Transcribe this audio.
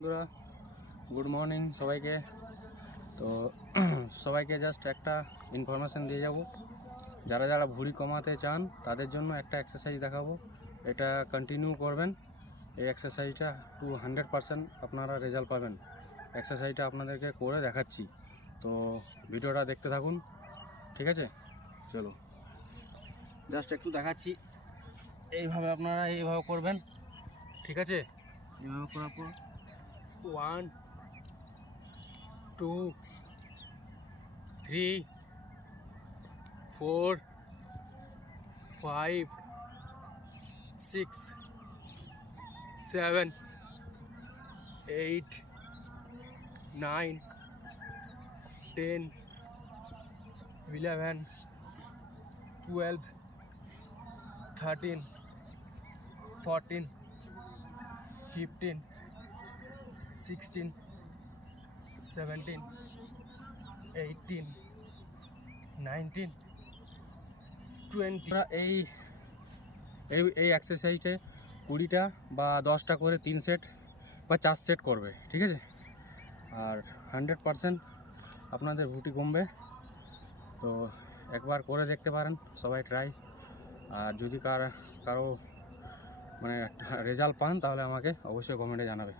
বন্ধুরা, good morning সবাইকে। তো সবাইকে জাস্ট একটা ইনফরমেশান দিয়ে যাব। যারা যারা ভুঁড়ি কমাতে চান তাদের জন্য একটা এক্সারসাইজ দেখাবো। এটা কন্টিনিউ করবেন। এই এক্সারসাইজটা 100% আপনারা রেজাল্ট পাবেন। এক্সারসাইজটা আপনাদেরকে করে দেখাচ্ছি, তো ভিডিওটা দেখতে থাকুন। ঠিক আছে, চলো জাস্ট একটু দেখাচ্ছি। এইভাবে আপনারা এইভাবে করবেন। ঠিক আছে, এইভাবে করার পর 1 2 3 4 5 6 7 8 9 10 11 12 13 14 15 16 17 18 19 20। এই এই এই এক্সারসাইজে 20টা বা 10টা করে 3 সেট বা 4 সেট করবে। ঠিক আছে, আর 100% আপনাদের ভুঁটি কমবে। তো একবার করে দেখতে পারেন সবাই, ট্রাই। আর যদি কারো মানে রেজাল্ট পান তাহলে আমাকে অবশ্যই কমেন্টে জানাবে।